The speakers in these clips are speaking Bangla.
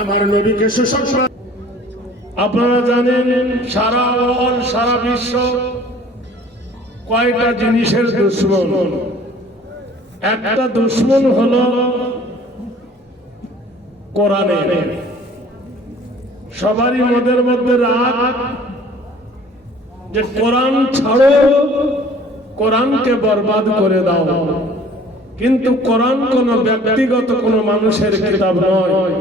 আমার নবীকে সুসংবাদ। আপনারা জানেন সারা বিশ্ব কয়টা জিনিসের দুশ্মন। একটা দুশ্মন হলো কোরআনের। সবারই মনের মধ্যে রাগ যে কোরআন ছাড়ো, কোরআনকে বরবাদ করে দাও। কিন্তু কোরআন কোন ব্যক্তিগত কোন মানুষের কিতাব নয়,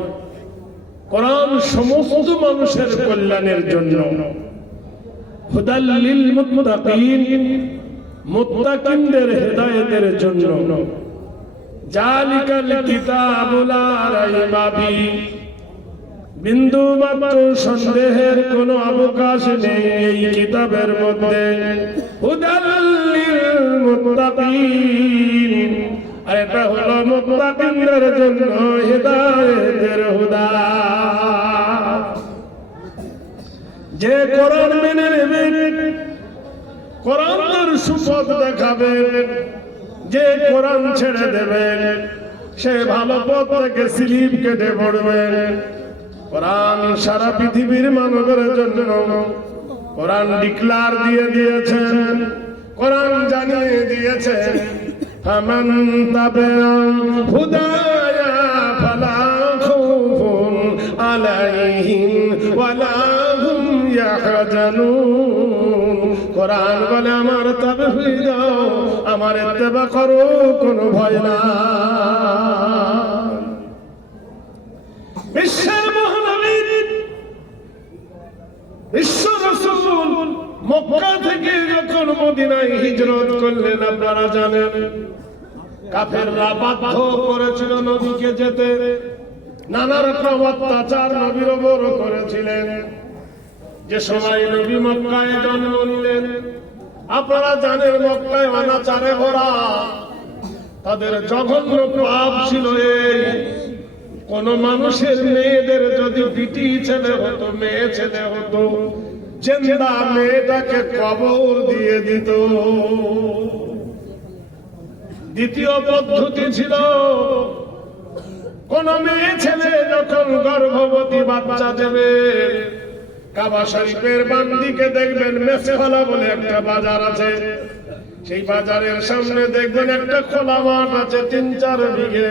কোরআন সমস্ত মানুষের কল্যাণের জন্য। হুদাল লিল মুত্তাকিন, মুত্তাকিনদের হেদায়েতের জন্য। জালিকাল কিতাবু লা রাইবা ফিহি, বিন্দু মাত্র সন্দেহের কোনো অবকাশ নেই এই কিতাবের মধ্যে। হুদাল লিল মুত্তাকিন, আর এটা হলো মুত্তাকিনদের জন্য হেদায়েতের হুদা। যে কোরআন মেনে নেবে, কোরআন তার সুপথ দেখাবে। যে কোরআন ছেড়ে দেবে, সে ভালো পথ থেকে স্লিপ কেটে পড়বে। কোরআন সারা পৃথিবীর মানবের জন্য কোরআন ডিক্লার দিয়ে দিয়েছেন, কোরআন জানিয়ে দিয়েছেন, ফামান তাবিআ হুদায়া ফালা খাউফুন আলাইহিম ওয়ালা হুম ইয়াহজানুন। কোরআন বলে আমার তাবে হয়ে যাও, আমার ইত্তেবা করো, কোনো ভয় না। বিশ্বের মহানবী বিশ্ব রাসূল মক্কা থেকে যখন মদিনায় হিজরত করলেন, আপনারা জানেন কাফেররা বাধ্য করেছিল নবীকে যেতে। নানা রকম অত্যাচার নবীর উপর করেছিলেন। যে সময় নবী মক্কায় জন্ম নিলেন, আপনারা জানেন মক্কায় অনাচারে ভরা। তাদের জঘন্য পাপ ছিল এই, কোন মানুষের মেয়েদের যদি বিটি ছেলে হতো, মেয়ে ছেলে হতো, জিন্দা মেয়েটাকে কবর দিয়ে দিত। দ্বিতীয় পদ্ধতি ছিল, কোন মেয়ে ছেলে যখন গর্ভবতী বাচ্চা দেবে, কাবা শরীফের বাম দিকে দেখবেন মেসেহলা বলে একটা বাজার আছে। সেই বাজারের সামনে দেখবেন একটা খোলা মাঠ আছে ৩-৪ বিঘে।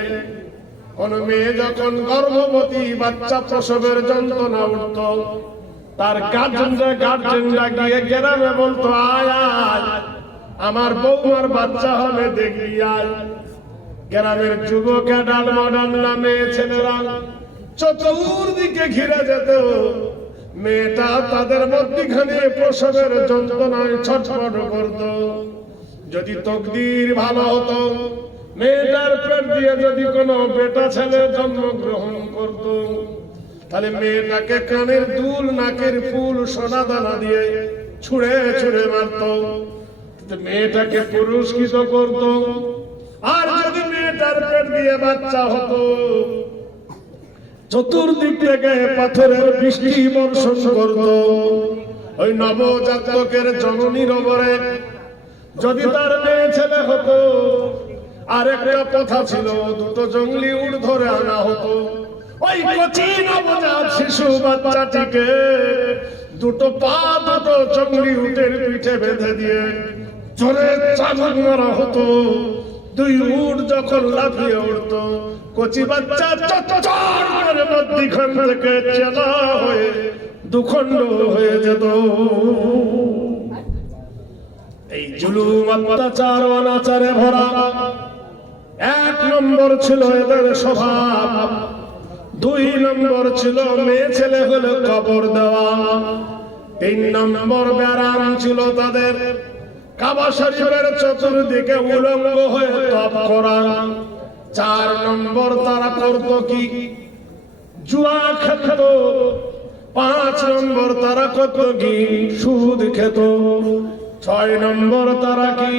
কোন মেয়ে যখন গর্ভবতী বাচ্চা প্রসবের যন্ত্রণা উঠত, তার গার্জেনরা গিয়ে গ্রামে বলতো, আয় আয় আমার বৌমার বাচ্চা হবে, দেখবি আয়। গ্রামের যুবক ডাল মডাল নামে ছেলেরা চতুর্দিকে ঘিরে যেত। মেয়েটা তাদের মধ্যখানে প্রসবের যন্ত্রণায় ছটফট করত। যদি তকদির ভালো হতো, মেয়েটার পেট দিয়ে যদি কোনো বেটা ছেলে জন্মগ্রহণ করত, তাহলে মেয়েটাকে কানের দুল, নাকের ফুল, সোনা দানা দিয়ে ছুঁড়ে ছুঁড়ে মারত, মেয়েটাকে পুরস্কৃত করত। আর যদি মেয়েটার পেট দিয়ে বাচ্চা হতো, চতুর্দিক থেকে পাথরের বৃষ্টি বর্ষণ করত। ওই নবজাতকের জননীর ওপরে যদি তার মেয়ে ছেলে হতো, আর একটা কথা ছিল, দুটো জঙ্গলি উট ধরে আনা হতো। ওই কচি নবজাত শিশু বাচ্চাটিকে দুটো পা দুটো জঙ্গলি উটের পিঠে বেঁধে দিয়ে জোরে চাবুক মারা হতো। দুই উট যখন লাফিয়ে উঠত, কচি বাচ্চা চটচট করে মধ্যখান থেকে চেলা হয়ে দুখণ্ড হয়ে যেত। এই জুলুম, অত্যাচার, অনাচারে ভরা ১ নম্বর ছিল এদের স্বভাব। ২ নম্বর ছিল মেয়ে ছেলে হলে কবর দেওয়া। ৩ নম্বর ব্যারাম ছিল তাদের কাবা শরীফের চতুর্দিকে উলঙ্গ হয়ে তপ করা। ৪ নম্বর তারা করত কি, জুয়া খেত। ৫ নম্বর তারা করত কি, সুদ খেত। ৬ নম্বর তারা কি,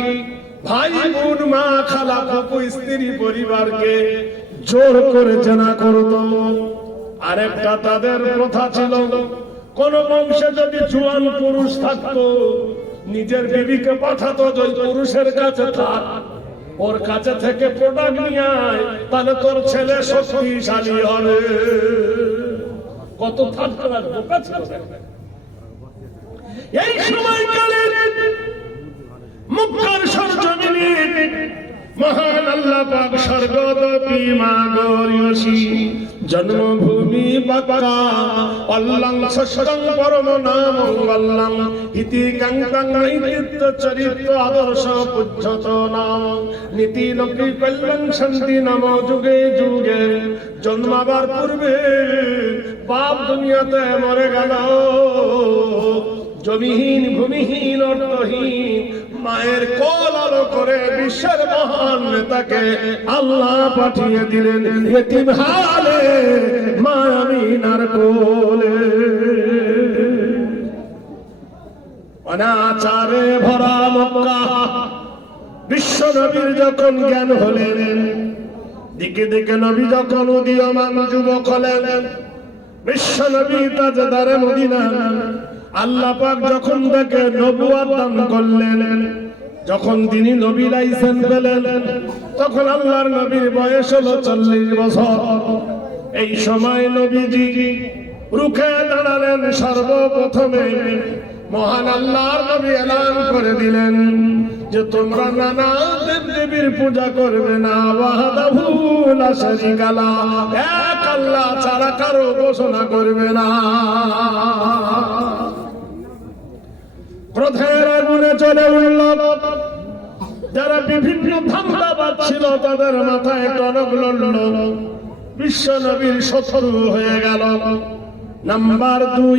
ভাই বোন, মা, খালা, ফুফু, স্ত্রী পরিবারকে জোর করে জেনা করত। আরেকটা তাদের প্রথা ছিল, কোন বংশে যদি জুয়ান পুরুষ থাকতো, নিজের বিবিকে পাঠাতো ওই পুরুষের কাছে থাক, ওর কাছে থেকে প্রোডাক্ট নিয়ে আয়, তাহলে তোর ছেলে শক্তিশালী হবে। কত থার্ড ক্লাস বোকা ছিল। এই সময়কালে মক্কার সরজমিনে মহান আল্লাহ পাক স্বর্গদপি মাগরিয়সি জন্মভূমি বাক্কা অল্লাং সষ্টং পরম নাম অল্লাং ইতি কাঙ্কাং ইতিত্ব চরিত্র আদর্শ পূজ্যত নাম নীতি লোকি কল্যাণ শান্তি নাম যুগে যুগে। জন্মাবার পূর্বে বাপ দুনিয়াতে মরে গেল, জমিহীন ভূমিহীন অর্থহীন মায়ের কোল আলো করে বিশ্বের মহান নেতাকে আল্লাহ পাঠিয়ে দিলেন এতিম হালে মা আমিনার কোলে। অনাচারে ভরা মক্কা, বিশ্ব নবীর যখন জ্ঞান হলেন, দিকে দিকে নবী যখন উদীয়মান যুবক হলেন, বিশ্ব নবী তাজদারে মদিনা আল্লাহ পাক যখন তাকে নবুয়ত দান করলেন, যখন তিনি নবী লাইসেন্স পেলেন, তখন আল্লাহর নবীর বয়স হলো 40 বছর। এই সময় নবীজি রুখে দাঁড়ালেন। সর্বপ্রথমে মহান আল্লাহর নবী এলান করে দিলেন যে তোমরা নানা দেব দেবীর পূজা করবে না, ওয়াহদাহু লা শারীকা লাহু, এক আল্লাহ ছাড়া কারো উপাসনা করবে না। ক্রোধের আগুনে জ্বলে উঠল। যারা বিভিন্ন ধান্দাবাদ ছিল তাদের মাথায় টনক লড়ল, বিশ্ব নবীর শত্রু হয়ে গেল। নাম্বার 2,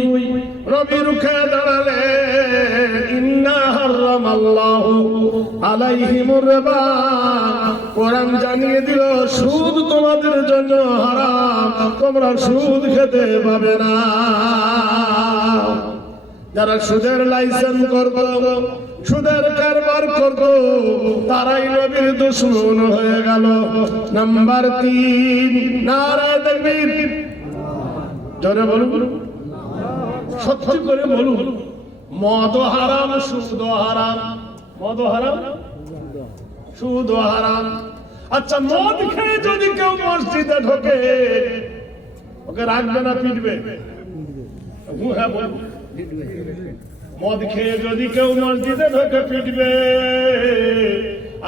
নবী রুখে দাঁড়ালেন। ইন্না হারামাল্লাহু আলাইহিমুর রিবা, কোরআন জানিয়ে দিল সুদ তোমাদের জন্য হারাম, তোমরা সুদ খেতে পাবে না। যারা সুদের লাইসেন্স করত, সুদের কারবার করত, তারাই নবীর দুশমন হয়ে গেল। নাম্বার 3, নারায়ে তাকবীর, জোরে বলুন, সত্যি করে বলুন। মদ হারাম, সুদ হারাম। মদ হারাম, সুদ হারাম। আচ্ছা, মদ খেয়ে যদি কেউ মসজিদে ঢোকে, ওকে রাখবে না পিটবে? হ্যাঁ বলুন। মদ খেয়ে যদি কেউ মসজিদে ঢোকে পিটবে,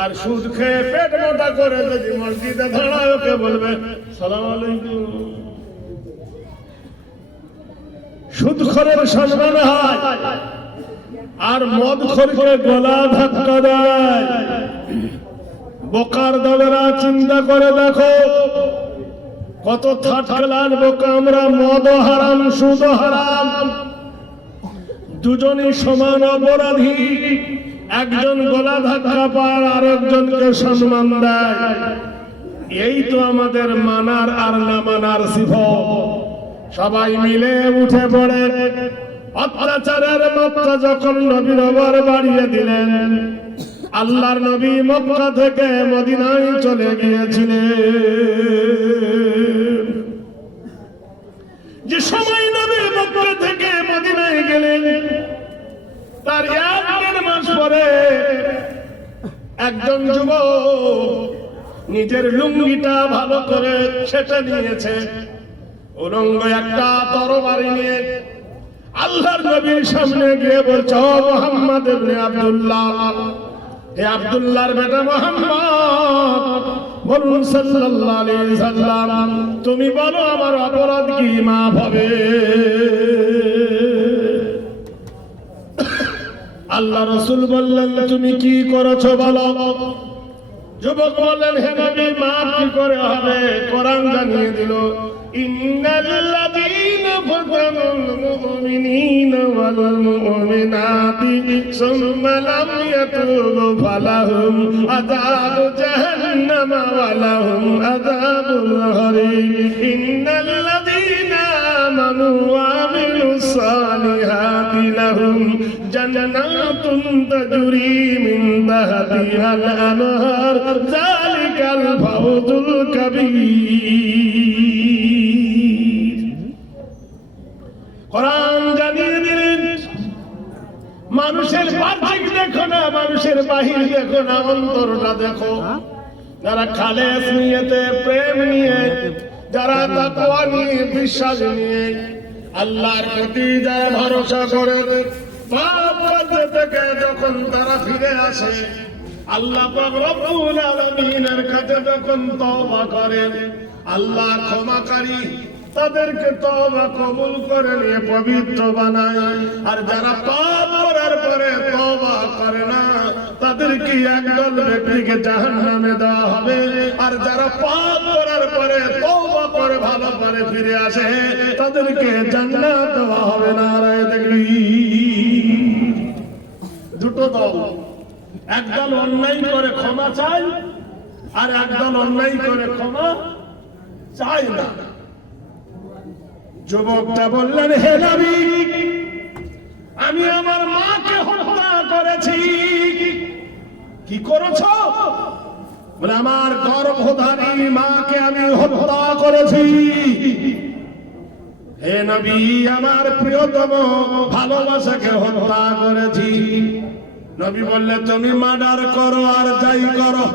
আর সুদ খেয়ে পেট মোটা করে যদি মসজিদে দাঁড়ায় ওকে বলবে সালাম আলাইকুম। সুদখোরের সম্মান হয়, আর মদখোরকে গলা ধাক্কা দেয়। বোকার দলেরা চিন্তা করে দেখো, কত থার্ড ক্লাস বোকা আমরা। মদ হারাম, সুদ হারাম, দুজনই সমান অপরাধী। একজন গলা ধাক্কা পায়, আরেকজনকে সম্মান দেয়। এই তো আমাদের মানার আর না মানার সিফত। সবাই মিলে উঠে পড়ে অত্যাচারের মাত্রা যখন নবীর ওপর বাড়িয়ে দিলেন। আল্লাহর নবী মক্কা থেকে মদিনায় চলে গিয়েছিলেন। যে সময় নবী মক্কা থেকে মদিনায় গেলেন, তার 1 মাস পরে একজন যুবক নিজের লুঙ্গিটা ভালো করে ছেঁটে নিয়েছে, উলঙ্গ একটা তরবারি নিয়ে আল্লাহর নবীর সামনে গিয়ে বলছে, ও মুহাম্মদ ইবনে আব্দুল্লাহ, হে আব্দুল্লাহর বেটা মুহাম্মদ, বলুন সাল্লাল্লাহু আলাইহি সাল্লাম, তুমি বলো আমার অপরাধ কি মাফ হবে? আল্লাহ রাসূল বললেন, তুমি কি করেছো বলো। যুবক বললেন, হে নবী, মাফ কি করে হবে? কোরআন জানিয়ে দিল, ইন্নাল্লাযীনা ফাতানুল মুমিনিনা ওয়াল মুমিনাতি সুম্মা লাম ইয়াতুবু ফালাহুম আযাবু জাহান্নাম ওয়া লাহুম আযাবুল হারিক। ইন্নাল্লাযীনা আমানু ওয়া আমিলুস সালিহাতি লাহুম জান্নাতুন তাজরি মিন তাহতিহাল আনহার যালিকাল ফাওজুল কাবীর। কোরআন জানিয়ে দিলেন, মানুষের বাহ্যিক দেখো না, মানুষের বাহির দেখো না, অন্তরটা দেখো। যারা খালেস নিয়েতে, প্রেম নিয়ে, যারা তাকওয়া নিয়ে, বিশ্বাস নিয়ে, আল্লাহর প্রতি যারা ভরসা করে, পাপ থেকে যখন তারা ফিরে আসে, আল্লাহ পাক রব্বুল আলামিনের কাছে যখন তওবা করেন, আল্লাহ ক্ষমাকারী, তাদেরকে তওবা কবুল করে নিয়ে পবিত্র বানায়। আর যারা পাপ করার পরে তওবা করে না, তাদেরকে একদল ব্যক্তিকে জাহান্নামে দেওয়া হবে। আর যারা পাপ করার পরে তওবা করে ভালো করে ফিরে আসে, তাদেরকে জান্নাত দেওয়া হবে। নারায়ে তাকবীর। দুটো দল, একদল অন্যায় করে ক্ষমা চায়, আর একদল অন্যায় করে ক্ষমা চায় না। যুবকটা বললেন, হে নবী, আমি আমার মাকে হত্যা করেছি। কি করেছ? বলে, আমার গর্ভধারী মাকে আমি হত্যা করেছি। হে নবী, আমার প্রিয়তম ভালোবাসাকে হত্যা করেছি। নবী বললে, তুমি মার্ডার করো আর যাই করো,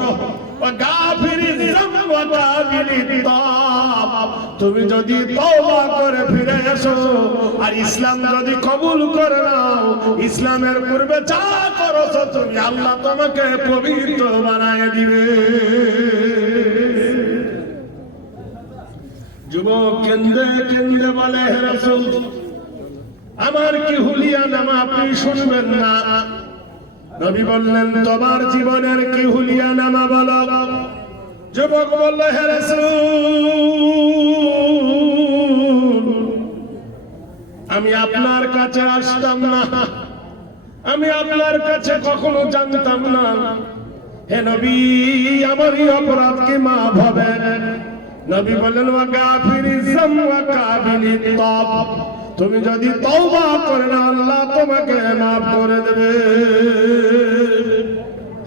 তুমি যদি তওবা করে ফিরে এসো আর ইসলাম যদি কবুল করে নাও, ইসলামের পূর্বে যা করছো তুমি, আল্লাহ তোমাকে পবিত্র বানায় দিবে। যুবক কেন্দ্রে কেন্দ্রে বলে, হে রাসূল, আমার কি হুলিয়া নামা আপনি শুনবেন না? নবী বললেন, তোমার জীবনের কি হুলিয়া নামা বলো। যুবক বলল, হে রাসূল, আমি আপনার কাছে আসতাম না, আমি আপনার কাছে কখনো জানতাম না। হে নবী, আমার এই অপরাধ কি মাফ হবে? নবী বললেন, ওয়া গাফিরিজ যাম ওয়া কাবিলিত তাওব, তুমি যদি তওবা করে না, আল্লাহ তোমাকে মাফ করে দেবে।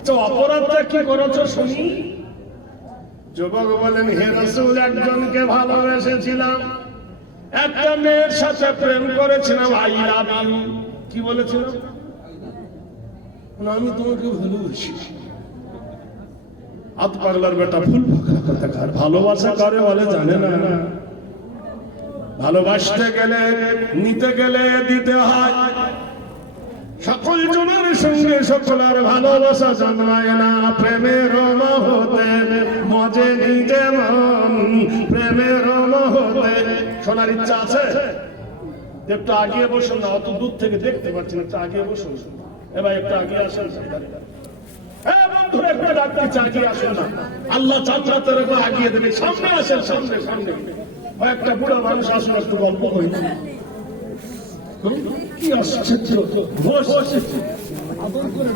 তো অপরাধটা কি করেছো শুনি? যুবক বলেন, হে রাসূল, একজনকে ভালোবেসেছিলাম, একটা মেয়ের সাথে প্রেম করেছিলাম, আই লাভ ইউ। কি বলেছিলাম? আমি তোমাকে ভালোবাসি। আত পাগলার বেটা, ফুল ফাঁকা কথা কার ভালোবাসা করে বলে জানে না। ভালোবাসতে গেলে, নিতে গেলে দিতে হয়। সকল জনের সঙ্গে সকলের ভালোবাসা জন্মায় না। প্রেমের মহতে মজে নিজে মন, প্রেমের মহতে। শোনার ইচ্ছা আছে? একটু আগিয়ে বসুন না, অত দূর থেকে দেখতে পাচ্ছি না, একটু আগিয়ে বসুন। এবার একটু আগিয়ে আসেন। বন্ধুরা, একটু ডাক্তার চাকিয়ে আসুন না, আল্লাহ জান্নাতের উপর আগিয়ে দেবে। সামনে আসেন, সামনে সামনে। একটা বুড়া মানুষ আসুন, একটু গল্প করি। কি আশ্চর্য! আদর করে